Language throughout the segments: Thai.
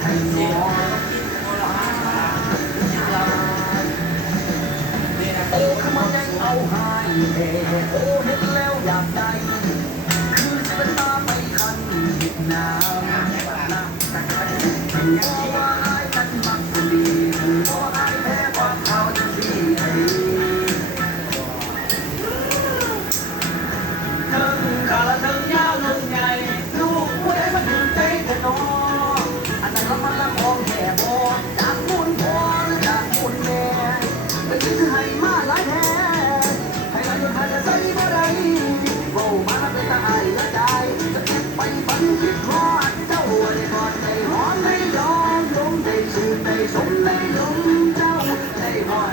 ให้หมอโอ้ขมันยังเอาให้เท่โอ้เห็นแล้วอยากได้คือเป็นตาไปคันหิดน้ำน้ำตะไคร้เพราะว่าอายนั้นมักดีเพราะอายแพ้ความเขาจะสีให้ ขาละถึงยาวลุงใหญ่ลูกเว้ยมันถึงใจเธอน้ออันนั้นละมันละของแห่บอจากมุนพ่อและจากมุนแม่แต่คิดให้มาหลายแท้ให้หลายจนหาจะใส่บ่ได้โบมาเป็นตาอายละใจจะเก็บไปฝันคิดฮอดเจ้าได้กอดได้หอมได้ยอมลงได้ชื่นได้สมได้ลงเจ้าได้หอด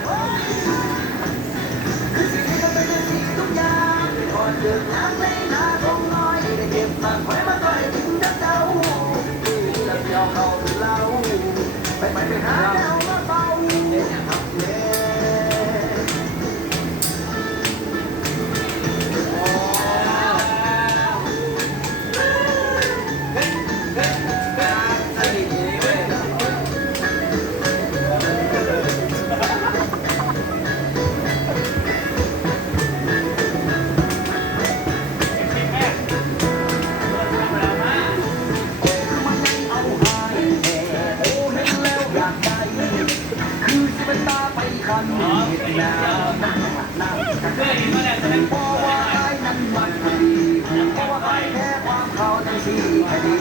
คือสิ่งที่เป็นสิ่งทุกอย่างก่อนเดินทางในนาคงน้อยได้เก็บมาไว้มาต่อยถึงดักเจ้าแล้วยอมเขาถึงเราไปหาเจ้ามาเบาคันเห็ดน้ำน้ำกระเทียมเพราะว่าไอ้นั้นมันดีเพราะว่าไอ้แพ้ความเขาทั้งสี่คดี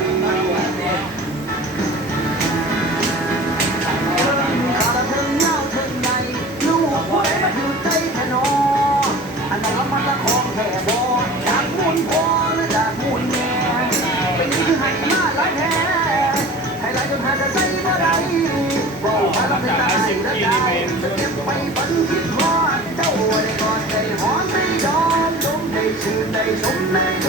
ขาละถึงเงาถึงใหญ่ลูกผู้ใดมาถือใจแค่นออันนั้นละมันละของแท้บอจากมูลพ่อและจากมูลแม่เป็นที่ให้มาหลายแท้ให้หลายจนหาจะใจบ่ได้บอกให้เราเป็นตาให้ละใจไปฝันคิดฮอดเจ้าได้กอดได้หอมได้ยอมลงได้ชื่นได้สมได้